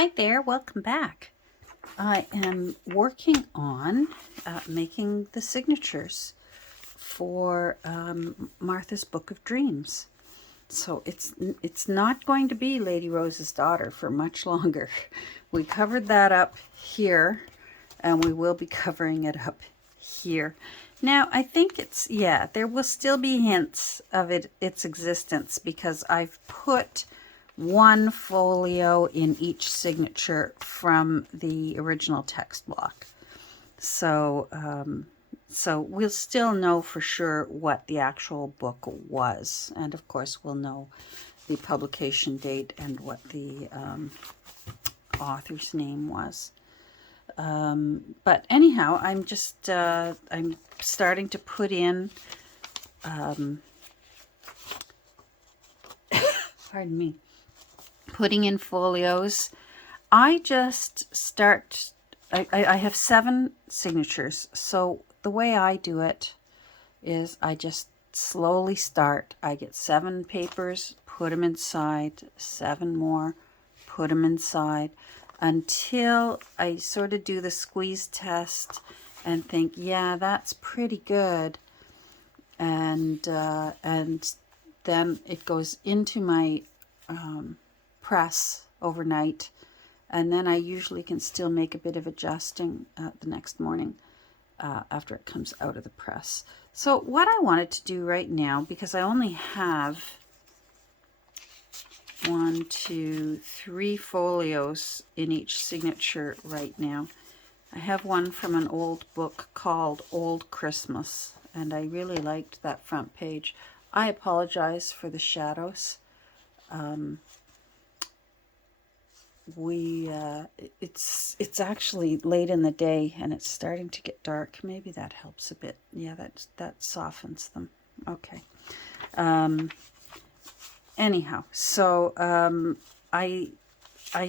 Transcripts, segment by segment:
Hi there, welcome back. I am working on making the signatures for Martha's Book of Dreams. So it's not going to be Lady Rose's daughter for much longer. We covered that up here, and we will be covering it up here. Now, I think there will still be hints of its existence because I've put one folio in each signature from the original text block. So we'll still know for sure what the actual book was. And of course, we'll know the publication date and what the author's name was. But anyhow, I'm just, I'm starting to put in, pardon me, putting in folios. I just start, I have 7 signatures. So the way I do it is I just slowly start. I get 7 papers, put them inside, 7 more, put them inside, until I sort of do the squeeze test and think, yeah, that's pretty good. And then it goes into my press overnight, and then I usually can still make a bit of adjusting the next morning after it comes out of the press. So what I wanted to do right now, because I only have 1, 2, 3 folios in each signature right now. I have one from an old book called Old Christmas, and I really liked that front page. I apologize for the shadows. It's actually late in the day and it's starting to get dark. Maybe that helps a bit. Yeah, that softens them. Okay. Anyhow, so I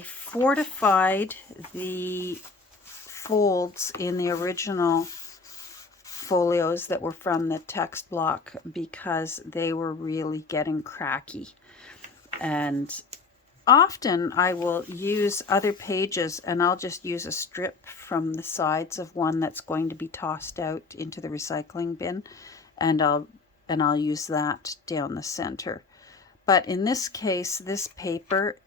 fortified the folds in the original folios that were from the text block because they were really getting cracky. And often I will use other pages, and I'll just use a strip from the sides of one that's going to be tossed out into the recycling bin, and I'll use that down the center. But in this case, this paper,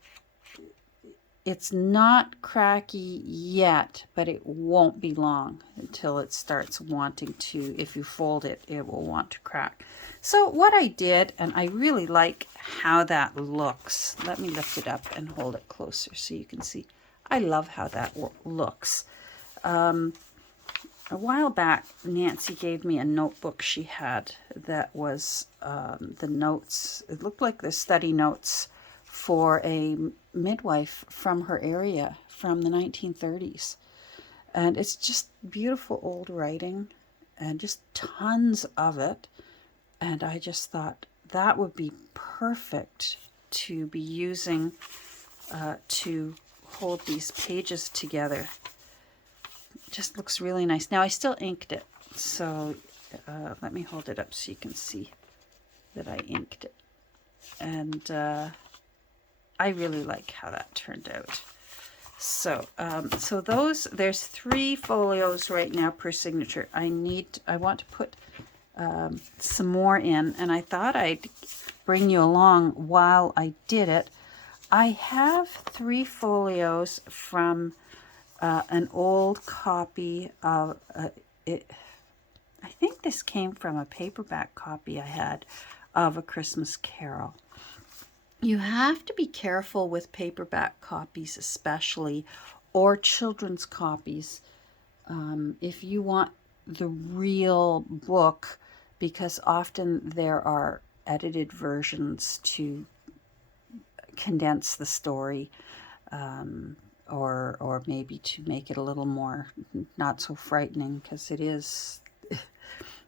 it's not cracky yet, but it won't be long until it starts wanting to, if you fold it, it will want to crack. So what I did, and I really like how that looks. Let me lift it up and hold it closer so you can see. I love how that looks. A while back, Nancy gave me a notebook she had that was the notes. It looked like the study notes for a midwife from her area from the 1930s. And it's just beautiful old writing and just tons of it. And I just thought that would be perfect to be using to hold these pages together. It just looks really nice. Now I still inked it, so let me hold it up so you can see that I inked it. And I really like how that turned out. So there's 3 folios right now per signature. I want to put some more in, and I thought I'd bring you along while I did it. I have 3 folios from an old copy of it. I think this came from a paperback copy I had of A Christmas Carol. You have to be careful with paperback copies especially, or children's copies, if you want the real book, because often there are edited versions to condense the story, or maybe to make it a little more not so frightening, because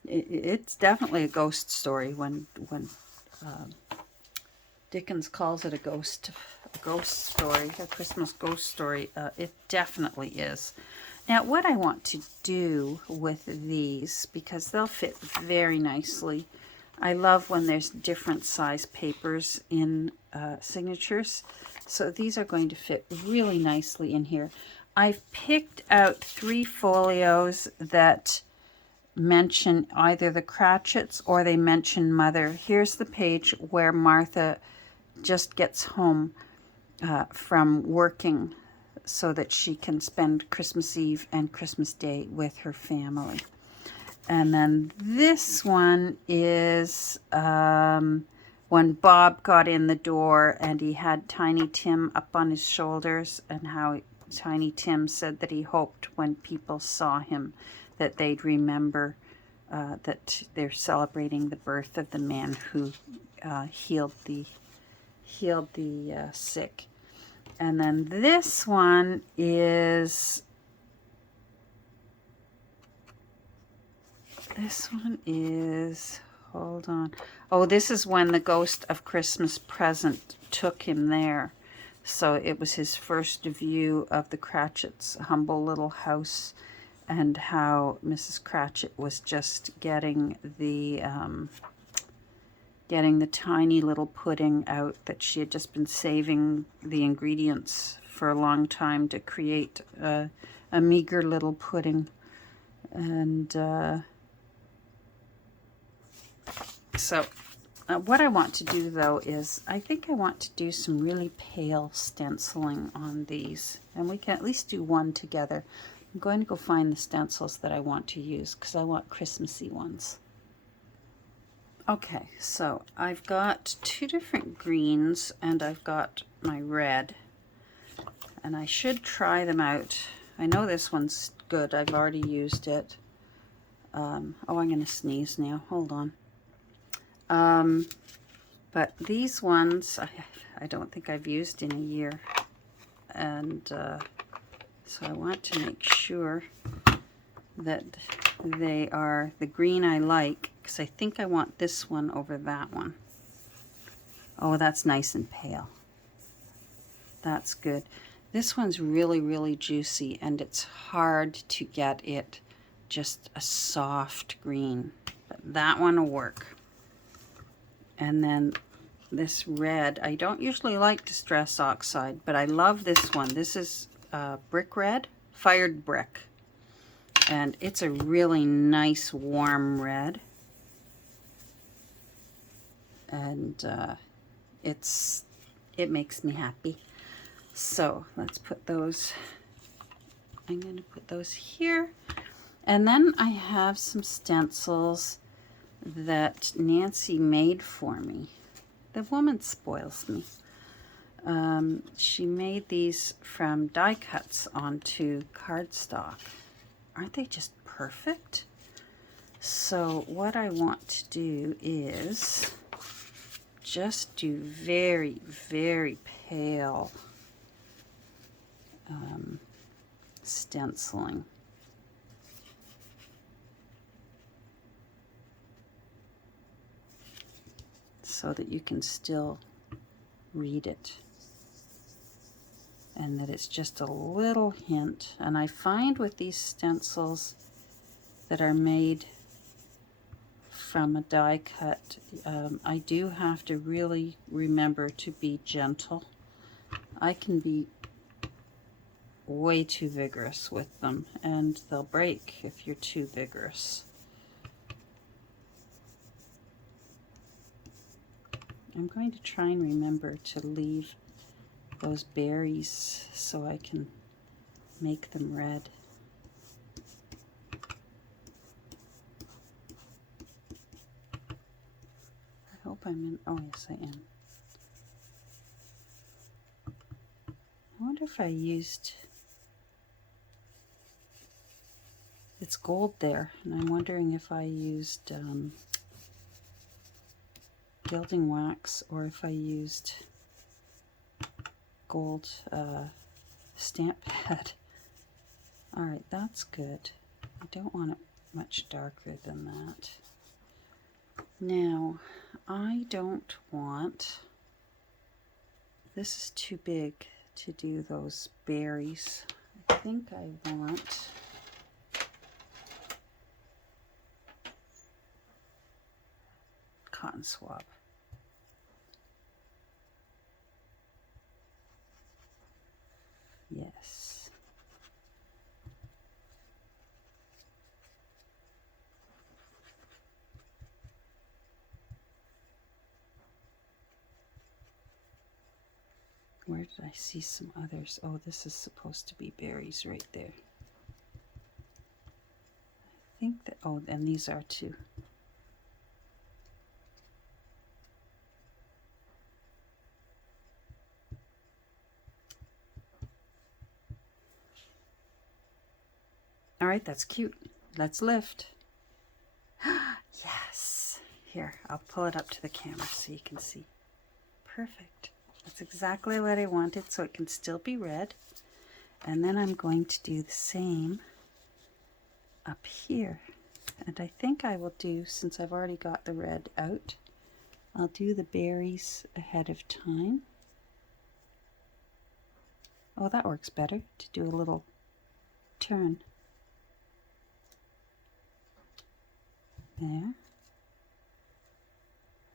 it's definitely a ghost story. When Dickens calls it a ghost story, a Christmas ghost story, it definitely is. Now, what I want to do with these, because they'll fit very nicely I love when there's different size papers in signatures. So these are going to fit really nicely in here. I've picked out 3 folios that mention either the Cratchits or they mention Mother. Here's the page where Martha just gets home from working so that she can spend Christmas Eve and Christmas Day with her family. And then this one is when Bob got in the door and he had Tiny Tim up on his shoulders, and how Tiny Tim said that he hoped when people saw him that they'd remember that they're celebrating the birth of the man who healed the sick. And then this one is hold on. Oh, this is when the ghost of Christmas Present took him there. So it was his first view of the Cratchits' humble little house, and how Mrs. Cratchit was just getting the tiny little pudding out that she had just been saving the ingredients for a long time to create a meager little pudding. And so what I want to do, though, is I think I want to do some really pale stenciling on these. And we can at least do one together. I'm going to go find the stencils that I want to use because I want Christmassy ones. Okay, so I've got 2 different greens and I've got my red. And I should try them out. I know this one's good. I've already used it. Oh, I'm going to sneeze now. Hold on. But these ones, I don't think I've used in a year. And so I want to make sure that they are the green I like, because I think I want this one over that one. Oh, that's nice and pale. That's good. This one's really, really juicy, and it's hard to get it just a soft green. But that one will work. And then this red, I don't usually like Distress Oxide, but I love this one. This is Brick Red, Fired Brick. And it's a really nice warm red. And it makes me happy. So let's put those, I'm going to put those here. And then I have some stencils that Nancy made for me. The woman spoils me. She made these from die cuts onto cardstock. Aren't they just perfect? So what I want to do is just do very, very pale stenciling. So that you can still read it. And that it's just a little hint. And I find with these stencils that are made from a die cut, I do have to really remember to be gentle. I can be way too vigorous with them, and they'll break if you're too vigorous. I'm going to try and remember to leave those berries so I can make them red. I hope I'm in, oh yes I am. I wonder if I used, it's gold there, and I'm wondering if I used gilding wax or if I used gold stamp pad. Alright, that's good. I don't want it much darker than that. Now, I don't want, this is too big to do those berries. I think I want cotton swab. Yes. Where did I see some others? Oh, this is supposed to be berries right there. I think that, oh, and these are too. All right, that's cute. Let's lift. Yes. Here, I'll pull it up to the camera so you can see. Perfect. That's exactly what I wanted, so it can still be red. And then I'm going to do the same up here. And I think I will do, since I've already got the red out, I'll do the berries ahead of time. Oh, that works better, to do a little turn. There.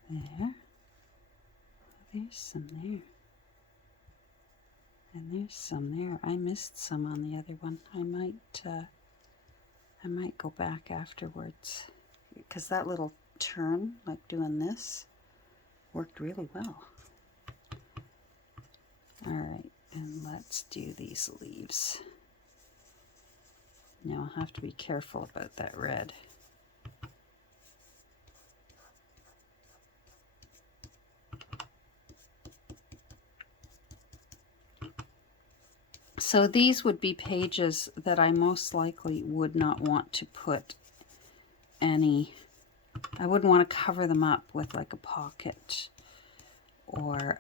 There. There's some there. And there's some there. I missed some on the other one. I might go back afterwards, because that little turn, like doing this, worked really well. All right, and let's do these leaves. Now I'll have to be careful about that red. So these would be pages that I most likely would not want to put any, I wouldn't want to cover them up with like a pocket or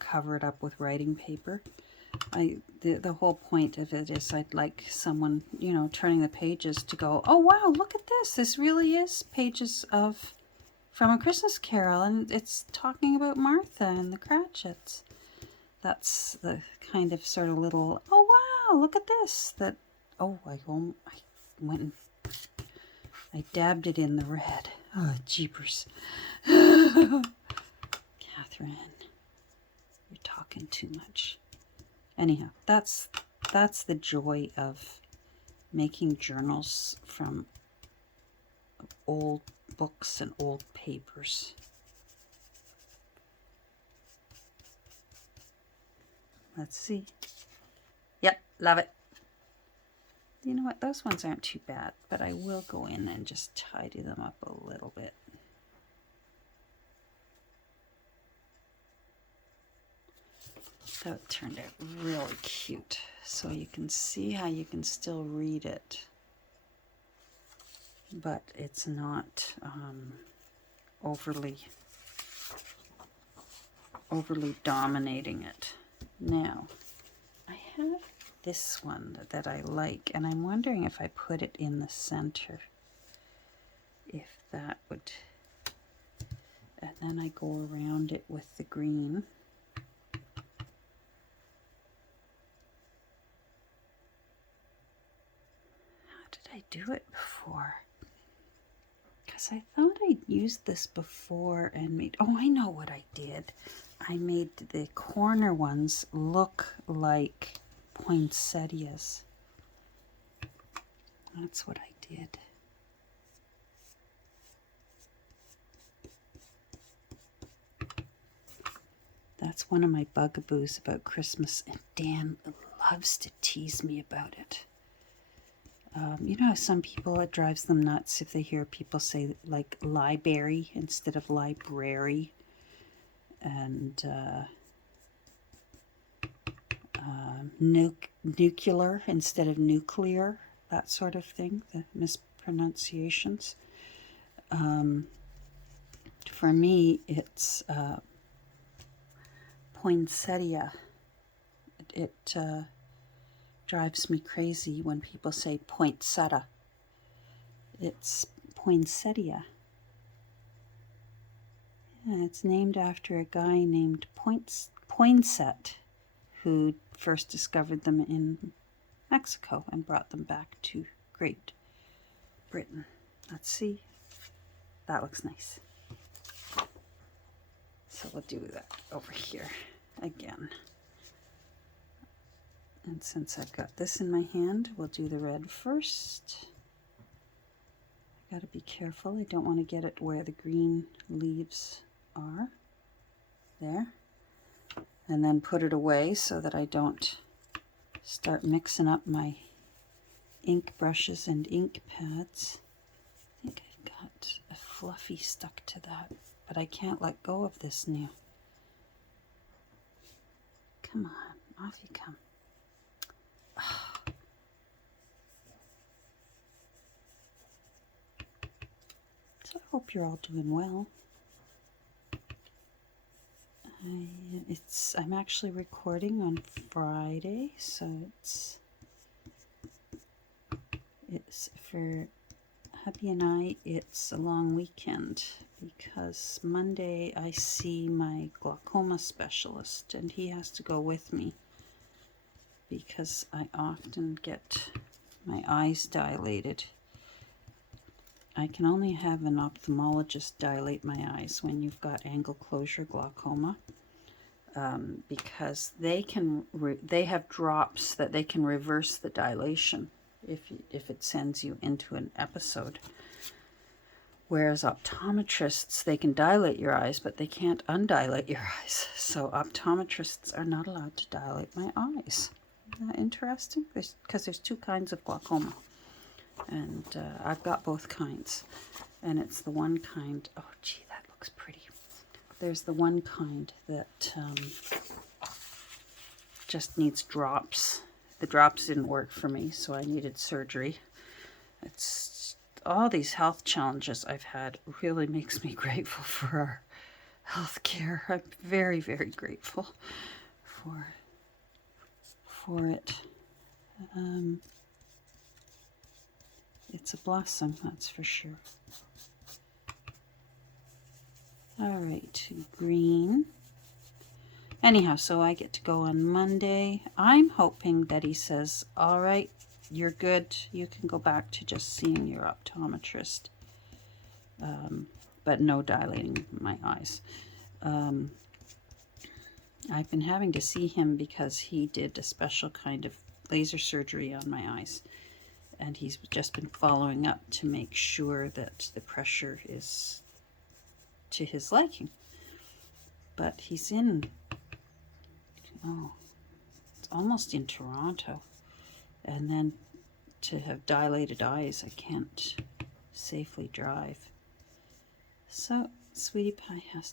cover it up with writing paper. The whole point of it is I'd like someone, you know, turning the pages to go, oh wow, look at this. This really is pages of From A Christmas Carol, and it's talking about Martha and the Cratchits. That's the kind of sort of little, oh wow, look at this. That, oh, I went and I dabbed it in the red. Oh, jeepers. Catherine, you're talking too much. Anyhow, that's the joy of making journals from old books and old papers. Let's see. Yep, love it. You know what? Those ones aren't too bad, but I will go in and just tidy them up a little bit. That turned out really cute. So you can see how you can still read it, but it's not overly dominating it. Now, I have this one that I like, and I'm wondering if I put it in the center, if that would, and then I go around it with the green. How did I do it before? Because I thought I'd used this before and made, oh, I know what I did. I made the corner ones look like poinsettias. That's what I did. That's one of my bugaboos about Christmas, and Dan loves to tease me about it. You know, some people, it drives them nuts if they hear people say like library instead of library, and nuclear instead of nuclear, that sort of thing, the mispronunciations. For me, it's poinsettia. It drives me crazy when people say poinsettia. It's poinsettia. Yeah, it's named after a guy named Poinsett, who first discovered them in Mexico and brought them back to Great Britain. Let's see. That looks nice. So we'll do that over here again. And since I've got this in my hand, we'll do the red first. I gotta be careful. I don't want to get it where the green leaves are. There. And then put it away so that I don't start mixing up my ink brushes and ink pads. I think I've got a fluffy stuck to that, but I can't let go of this now. Come on, off you come. So I hope you're all doing well. I'm actually recording on Friday, so it's for hubby and I, it's a long weekend because Monday I see my glaucoma specialist and he has to go with me because I often get my eyes dilated. I can only have an ophthalmologist dilate my eyes when you've got angle closure glaucoma, because they have drops that they can reverse the dilation if it sends you into an episode. Whereas optometrists, they can dilate your eyes, but they can't undilate your eyes. So optometrists are not allowed to dilate my eyes. Isn't that interesting? Because there's two kinds of glaucoma. And I've got both kinds. And it's the one kind, oh gee, that looks pretty. There's the one kind that just needs drops. The drops didn't work for me, so I needed surgery. It's all these health challenges I've had really makes me grateful for our health care. I'm very, very grateful for it. It's a blessing, that's for sure. All right, green. Anyhow, so I get to go on Monday. I'm hoping that he says, all right, you're good. You can go back to just seeing your optometrist, but no dilating my eyes. I've been having to see him because he did a special kind of laser surgery on my eyes. And he's just been following up to make sure that the pressure is to his liking. But he's it's almost in Toronto. And then to have dilated eyes, I can't safely drive. So Sweetie Pie has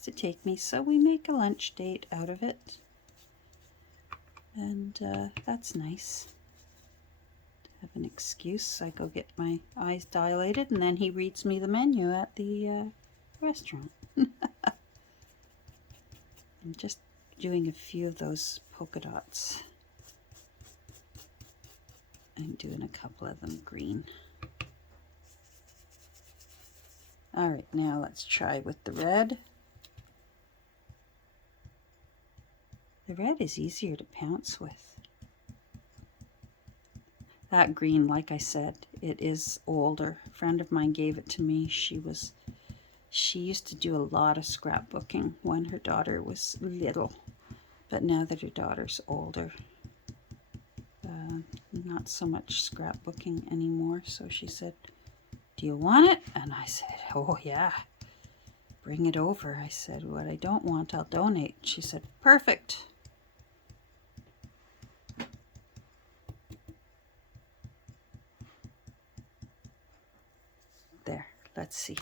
to take me. So we make a lunch date out of it. And that's nice. Have an excuse. I go get my eyes dilated and then he reads me the menu at the restaurant. I'm just doing a few of those polka dots. I'm doing a couple of them green. All right, now let's try with the red. The red is easier to pounce with. That green, like I said, it is older. A friend of mine gave it to me. She used to do a lot of scrapbooking when her daughter was little. But now that her daughter's older, not so much scrapbooking anymore. So she said, do you want it? And I said, oh yeah, bring it over. I said, what I don't want, I'll donate. She said, perfect. There, let's see.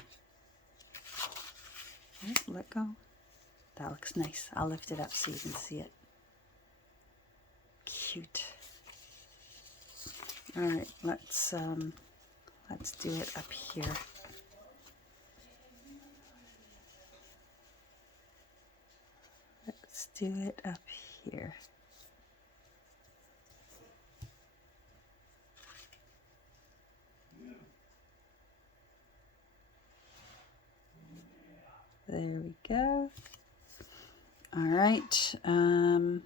Oh, let go. That looks nice. I'll lift it up so you can see it. Cute. All right, let's do it up here. Let's do it up here. There we go. All right. Now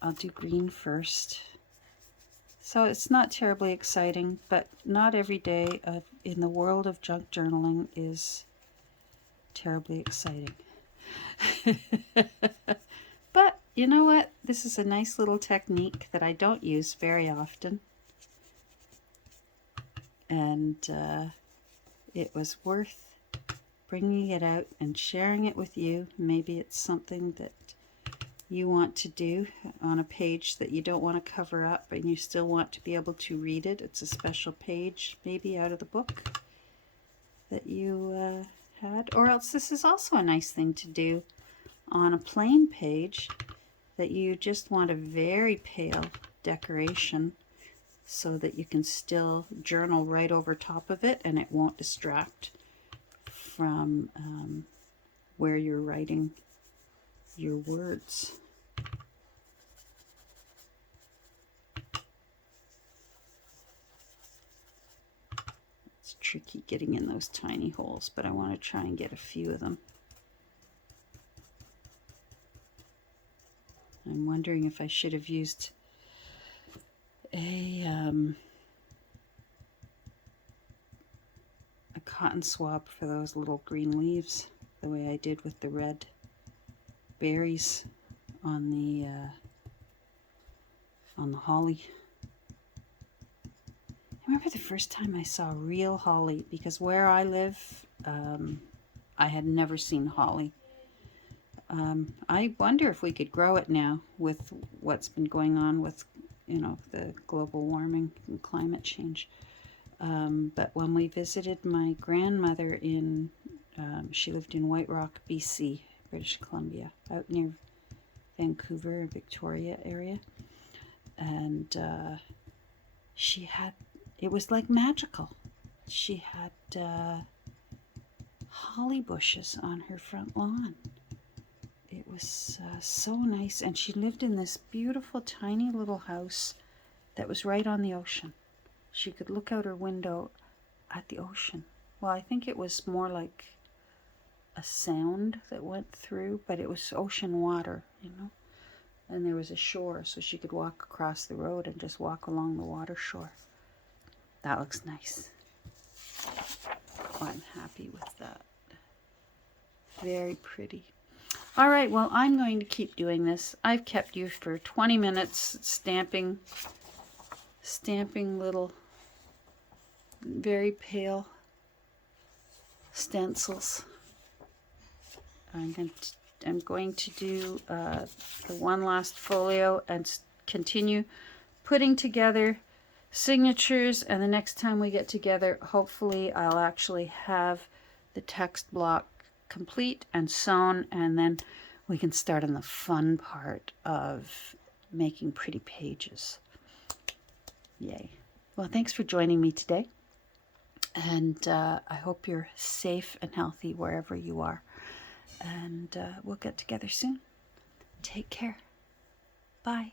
I'll do green first. So it's not terribly exciting, but not every day in the world of junk journaling is terribly exciting. But you know what? This is a nice little technique that I don't use very often. And it was worth bringing it out and sharing it with you. Maybe it's something that you want to do on a page that you don't want to cover up and you still want to be able to read it. It's a special page maybe out of the book that you had. Or else this is also a nice thing to do on a plain page that you just want a very pale decoration so that you can still journal right over top of it and it won't distract from where you're writing your words. It's tricky getting in those tiny holes, but I want to try and get a few of them. I'm wondering if I should have used a cotton swab for those little green leaves, the way I did with the red berries on the holly. I remember the first time I saw real holly, because where I live, I had never seen holly. I wonder if we could grow it now with what's been going on with, you know, the global warming and climate change. But when we visited my grandmother in, she lived in White Rock, BC, British Columbia, out near Vancouver, Victoria area. And she had, it was like magical. She had holly bushes on her front lawn. It was so nice. And she lived in this beautiful tiny little house that was right on the ocean. She could look out her window at the ocean. Well, I think it was more like a sound that went through, but it was ocean water, you know. And there was a shore, so she could walk across the road and just walk along the water shore. That looks nice. I'm happy with that. Very pretty. All right, well, I'm going to keep doing this. I've kept you for 20 minutes stamping little, very pale stencils. I'm going to do the one last folio and continue putting together signatures, and the next time we get together, hopefully I'll actually have the text block complete and sewn, and then we can start on the fun part of making pretty pages. Yay. Well, thanks for joining me today, and I hope you're safe and healthy wherever you are, and we'll get together soon. Take care. Bye.